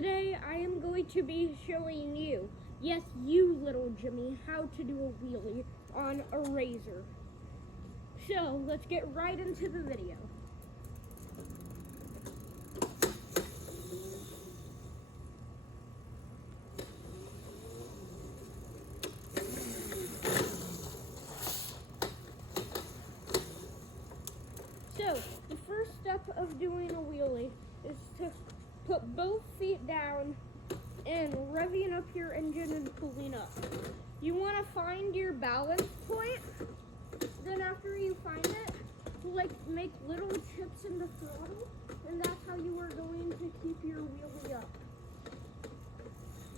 Today I am going to be showing you, yes you little Jimmy, how to do a wheelie on a razor. So let's get right into the video. So the first step of doing a wheelie is to put both feet down and revving up your engine and pulling up. You want to find your balance point. Then after you find it, make little chips in the throttle, and that's how you are going to keep your wheelie up.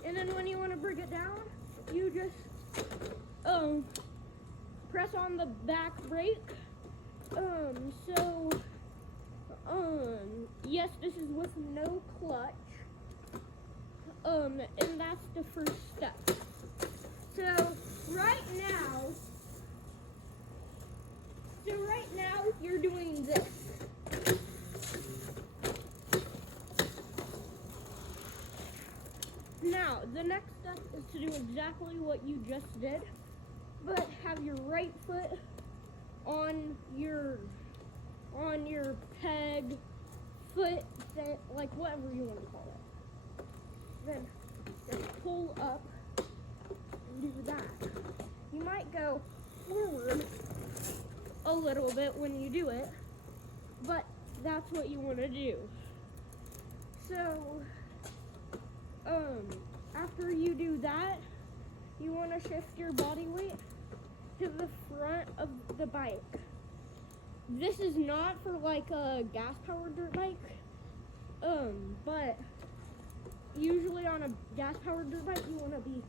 And then when you want to bring it down, you just press on the back brake. Yes, this is with no clutch. And that's the first step. So right now you're doing this. Now, the next step is to do exactly what you just did, but have your right foot on your peg, foot, like whatever you want to call it. Then just pull up and do that. You might go forward a little bit when you do it, but that's what you want to do. So, after you do that, you want to shift your body weight to the front of the bike. This is not for like a gas-powered dirt bike, but usually on a gas-powered dirt bike, you want to be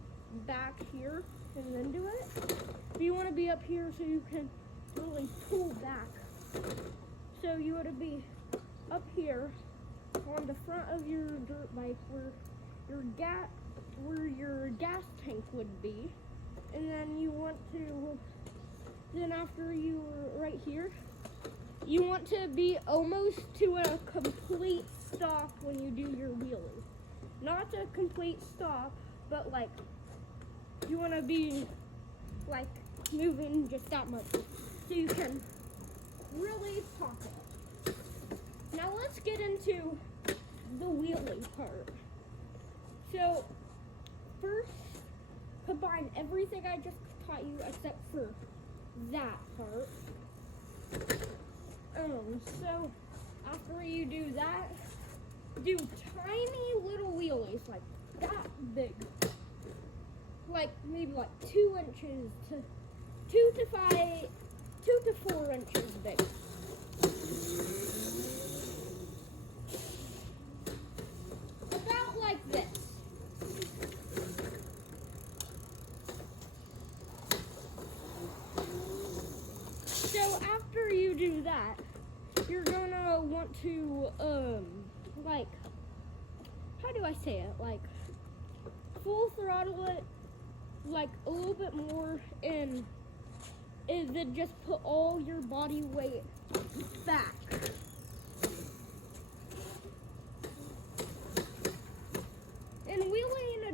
back here and then do it. But you want to be up here so you can really pull back. So you want to be up here on the front of your dirt bike where your gas tank would be, and then you want to. Then after you're right here, you want to be almost to a complete stop when you do your wheelie. Not a complete stop, but like you want to be like moving just that much so you can really pop it. Now let's get into the wheelie part. So first, combine everything I just taught you except for that part. So after you do that, do tiny little wheelies like that big. Like maybe like 2 inches to 2 to 4 inches big. About like this. So after you do that, you're gonna want to, like, how do I say it? Like, full throttle it, like, a little bit more, and then just put all your body weight back. And wheeling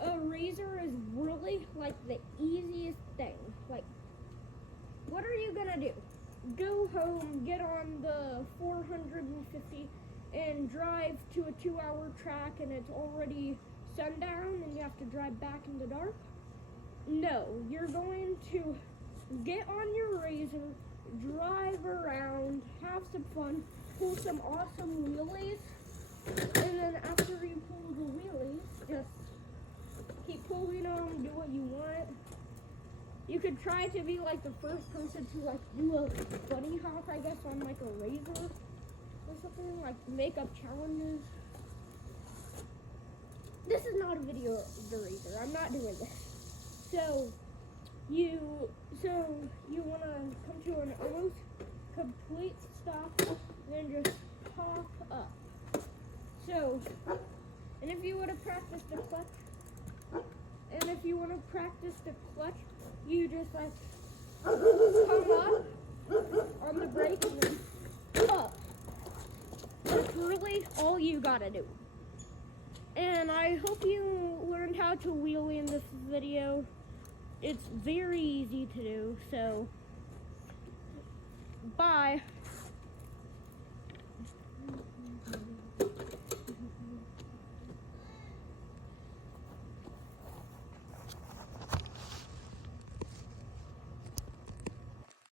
a razor is really, like, the easiest thing. Like, what are you gonna do? Go home, get on the 450 and drive to a 2-hour track and it's already sundown and you have to drive back in the dark? No, you're going to get on your razor, drive around, have some fun, pull some awesome wheelies, and then after you pull the wheelies, just keep pulling them, do what you want. You could try to be like the first person to like do a bunny hop, I guess, on like a razor or something, like makeup challenges. This is not a video of the razor. I'm not doing this. So you want to come to an almost complete stop, then just pop up. So, and if you want to practice the clutch, you just like come up on the brake and then up. That's really all you gotta do. And I hope you learned how to wheelie in this video. It's very easy to do, so bye.